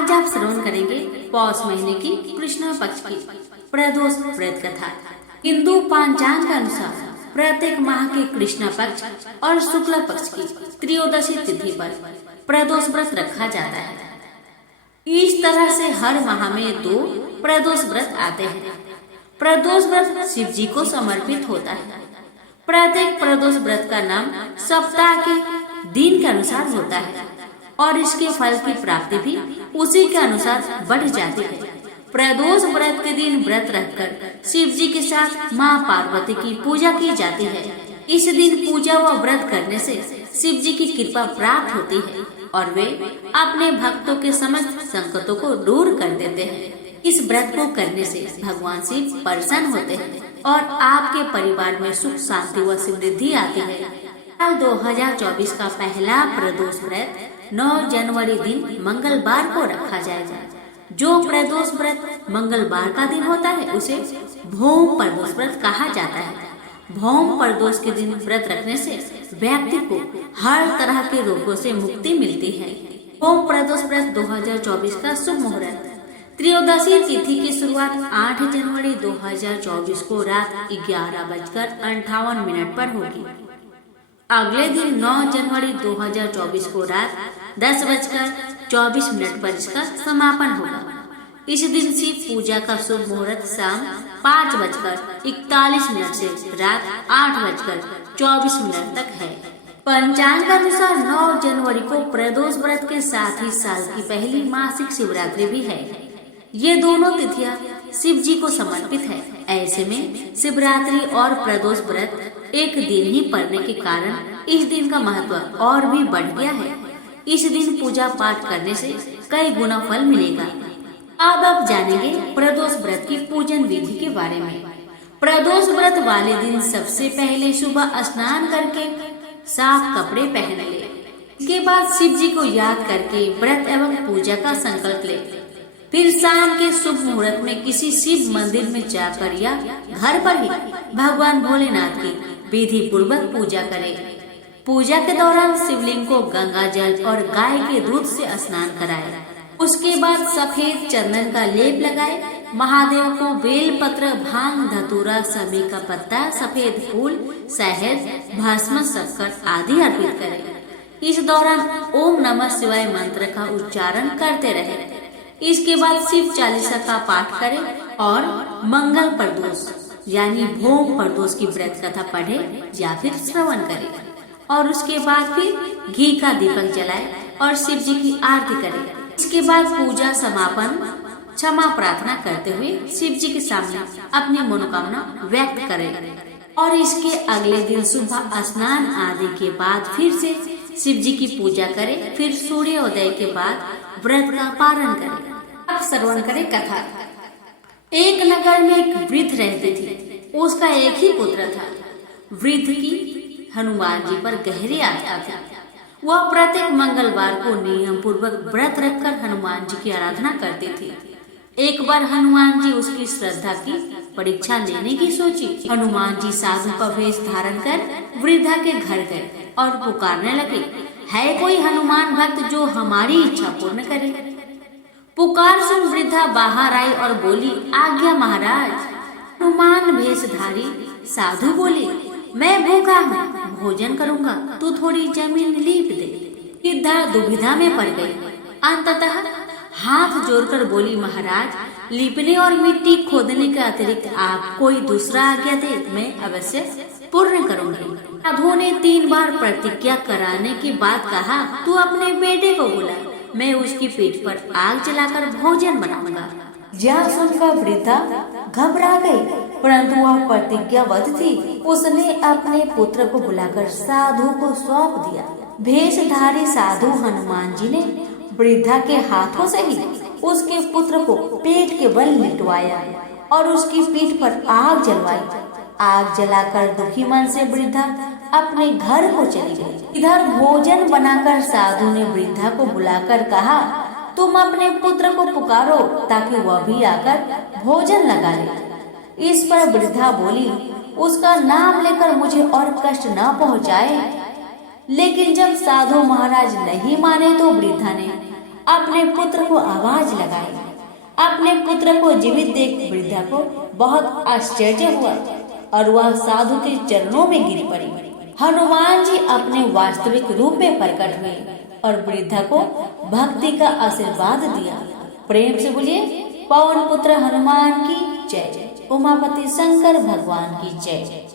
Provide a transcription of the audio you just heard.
आज आप श्रवण करेंगे पौष महीने की कृष्ण पक्ष की प्रदोष व्रत कथा। हिंदू पंचांग के अनुसार प्रत्येक माह के कृष्ण पक्ष और शुक्ल पक्ष की त्रयोदशी तिथि पर प्रदोष व्रत रखा जाता है। इस तरह से हर माह में 2 प्रदोष व्रत आते हैं। प्रदोष व्रत शिव जी को समर्पित होता है। प्रत्येक प्रदोष व्रत का नाम सप्ताह के दिन के अनुसार होता है और इसके फल की प्राप्ति भी उसी के अनुसार बढ़ जाती है। प्रदोष व्रत के दिन व्रत रखकर शिव जी के साथ माँ पार्वती की पूजा की जाती है। इस दिन पूजा व व्रत करने से शिव जी की कृपा प्राप्त होती है और वे अपने भक्तों के समस्त संकटों को दूर कर देते हैं। इस व्रत को करने से भगवान शिव प्रसन्न होते हैं और आपके परिवार में सुख शांति व समृद्धि आती है। साल 2024 का पहला प्रदोष व्रत 9 जनवरी दिन मंगलवार को रखा जाएगा। जो प्रदोष व्रत मंगलवार का दिन होता है उसे भौम प्रदोष व्रत कहा जाता है। भौम प्रदोष के दिन व्रत रखने से व्यक्ति को हर तरह के रोगों से मुक्ति मिलती है। भौम प्रदोष व्रत 2024 का शुभ मुहूर्त। त्रयोदशी तिथि की शुरुआत 8 जनवरी 2024 को रात 11:58 पर होगी। अगले दिन 9 जनवरी 2024 को रात 10:24 पर इसका समापन होगा। इस दिन शिव पूजा का शुभ मुहूर्त शाम 5:41 से रात 8:24 तक है। पंचांग के अनुसार 9 जनवरी को प्रदोष व्रत के साथ ही साल की पहली मासिक शिवरात्रि भी है। ये दोनों तिथियां शिव जी को समर्पित है। ऐसे में शिवरात्रि और प्रदोष व्रत एक दिन ही पड़ने के कारण इस दिन का महत्व और भी बढ़ गया है। इस दिन पूजा पाठ करने से कई गुना फल मिलेगा। अब आप जानेंगे प्रदोष व्रत की पूजन विधि के बारे में। प्रदोष व्रत वाले दिन सबसे पहले सुबह स्नान करके साफ कपड़े पहन ले। इसके बाद शिव जी को याद करके व्रत एवं पूजा का संकल्प ले। फिर शाम के शुभ मुहूर्त में किसी शिव मंदिर में जाकर या घर पर ही भगवान भोलेनाथ की विधि पूर्वक पूजा करें। पूजा के दौरान शिवलिंग को गंगा जल और गाय के दूध से स्नान कराए। उसके बाद सफेद चंदन का लेप लगाए। महादेव को बेल पत्र, भांग, धतूरा, समी का पत्ता, सफेद फूल, शहद, भस्म, शक्कर आदि अर्पित करें। इस दौरान ओम नमः शिवाय मंत्र का उच्चारण करते रहे। इसके बाद शिव चालीसा का पाठ करें और मंगल प्रदोष यानी भौम प्रदोष की व्रत कथा पढ़े या फिर श्रवण करें और उसके बाद फिर घी का दीपक जलाए और शिव जी की आरती करें। इसके बाद पूजा समापन क्षमा प्रार्थना करते हुए शिव जी के सामने अपनी मनोकामना व्यक्त करें और इसके अगले दिन सुबह स्नान आदि के बाद फिर से शिव जी की पूजा करें। फिर सूर्योदय के बाद व्रत का पारण करें। अब श्रवण करें कथा। एक नगर में एक वृद्ध रहते थे। उसका एक ही पुत्र था। वृद्ध की हनुमान जी पर गहरी आस्था थी। वह प्रत्येक मंगलवार को नियम पूर्वक व्रत रखकर हनुमान जी की आराधना करते थे। एक बार हनुमान जी उसकी श्रद्धा की परीक्षा लेने की सोची। हनुमान जी साधु का वेश धारण कर वृद्धा के घर गए और पुकारने लगे, है कोई हनुमान भक्त जो हमारी इच्छा पूर्ण करे? पुकार सुन वृद्धा बाहर आई और बोली, आज्ञा महाराज। हनुमान भेषधारी साधु बोली, मैं भूखा हूँ, भोजन करूँगा, तू थोड़ी जमीन लीप दे। वृद्धा दुविधा में पड़ गई। अंततः हाथ जोड़कर बोली, महाराज लीपने और मिट्टी खोदने के अतिरिक्त आप कोई दूसरा आज्ञा दे, मैं अवश्य पूर्ण करूँगी। साधु ने 3 बार प्रतिज्ञा कराने के बाद कहा, तू अपने बेटे को बुला, मैं उसकी पीठ पर आग जलाकर भोजन बनाऊंगा। यह सुनकर वृद्धा घबरा गई, परंतु वह प्रतिज्ञाबद्ध थी। उसने अपने पुत्र को बुलाकर साधु को सौंप दिया। भेषधारी साधु हनुमान जी ने वृद्धा के हाथों से ही उसके पुत्र को पेट के बल लिटवाया और उसकी पीठ पर आग जलवाई। आग जलाकर दुखी मन से वृद्धा अपने घर को चली गई। इधर भोजन बनाकर साधु ने वृद्धा को बुलाकर कहा, तुम अपने पुत्र को पुकारो ताकि वह भी आकर भोजन लगा ले। इस पर वृद्धा बोली, उसका नाम लेकर मुझे और कष्ट न पहुँचाए। लेकिन जब साधु महाराज नहीं माने तो वृद्धा ने अपने पुत्र को आवाज लगाई। अपने पुत्र को जीवित देख वृद्धा को बहुत आश्चर्य हुआ और वह साधु के चरणों में गिर पड़ी। हनुमान जी अपने वास्तविक रूप में प्रकट हुए और वृद्धा को भक्ति का आशीर्वाद दिया। प्रेम से बोलिए पवन पुत्र हनुमान की जय। उमापति शंकर भगवान की जय।